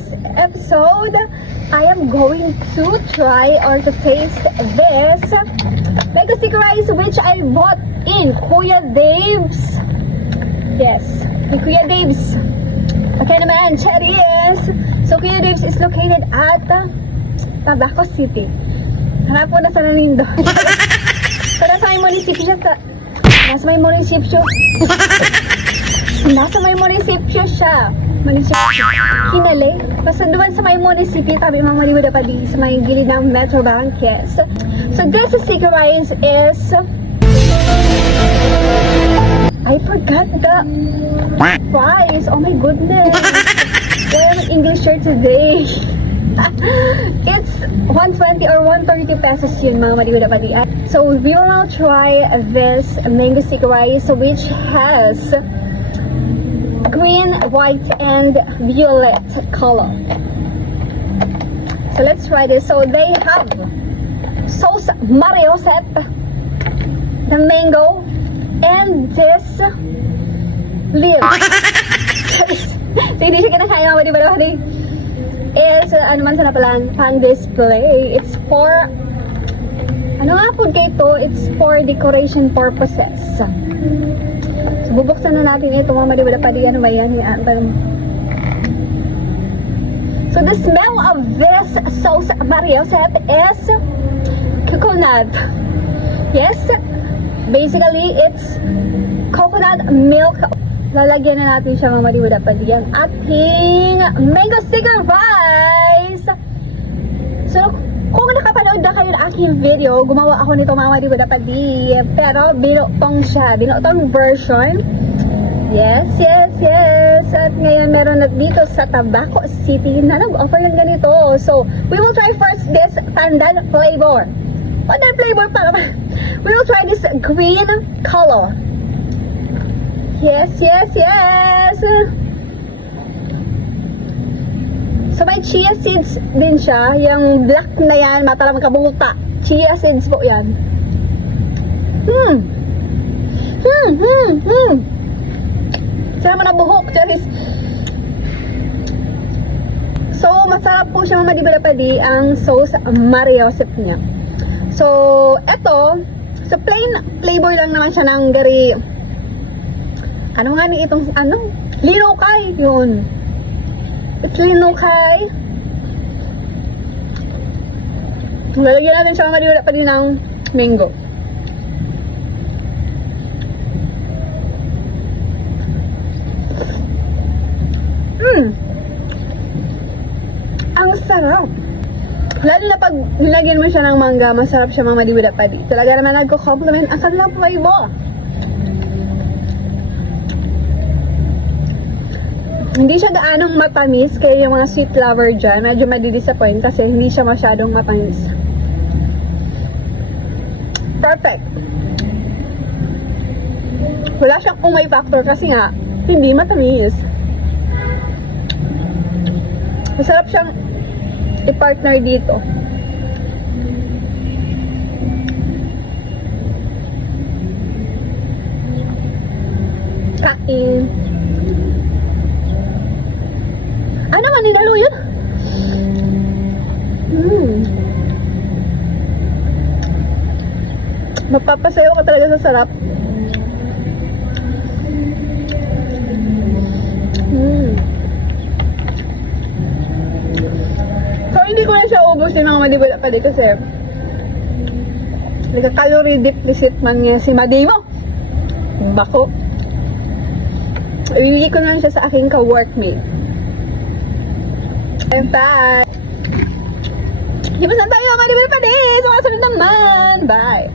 today's episode, I am going to try or to taste this Mega Stick Rice which I bought in Kuya Dave's. Yes, in Kuya Dave's. Okay naman, cherries. So Kuya Dave's is located at Tabaco City. Hanap po na sa Nanindo. So nasa may munisipyo siya sa... Nasa may munisipyo. Nasa may munisipyo siya. Munisipyo. Hinali. Basta doon sa may munisipyo, tabi mga Mariwada pa di sa may gilid ng Metro Banques. So this stick rice is... I forgot the price. Oh my goodness. Why am English here today? It's 120 or 130 pesos yun mga Mariwada pa di. So we will now try this mango stick rice which has green, white, and violet color. So let's try this. So they have sauce Mario set, the mango, and this leaf. So hindi siya kinakaya mo, di ba? It's ano man sana pala pang display. It's for ano nga food kayo ito? It's for decoration purposes. So bubuksan na natin ito mga Mariwada pa di. Ano ba yan? So the smell of this sauce Mario set is coconut. Yes, basically it's coconut milk. Lalagyan na natin siya mga Mariwada pa di. Ang ating mango sticker rice. So kung nakapanood na kayo ng aking video, gumawa ako nito mga Mariwada pa di. Pero binutong siya. Binutong version. Yes, yes, yes. At ngayon meron na dito sa Tabaco City na nag-offer ng ganito. So, we will try first this pandan flavor. Pandan flavor para we will try this green color. Yes, yes, yes. So, may chia seeds din siya. Yung black na yan, matalang kabuta. Chia seeds po yan. Sama na buhok, cherries. So, masarap po siya mga Mariwada pa di ang sauce Mario sip niya. So, eto, so plain flavor lang naman siya ng gari. Ano nga ni itong, ano? Linokay, yun. It's linokay. Lalagyan natin siya mga Mariwada pa di ng mango. Ang sarap. Lalo na pag nilagyan mo siya ng mangga, masarap siya mga Mariwada pa di. Talaga naman nagko-compliment ang kanilang flavor. Hindi siya gaanong matamis, kaya yung mga sweet lover dyan, medyo madi-disappoint kasi hindi siya masyadong matamis. Perfect. Wala siyang umay factor kasi nga, hindi matamis. Masarap siyang i-partner dito. Kain. Ano man, ninalo yun? Mapapasayo ka talaga sa sarap. So, hindi ko na siya ubusin mga Mariwada pa di kasi calorie deficit man niya si Madivo. Bako. Ibibigay ko na lang siya sa aking ka-workmate. Bye! Hipas na tayo mga Mariwada pa di! So, kasunod naman! Bye!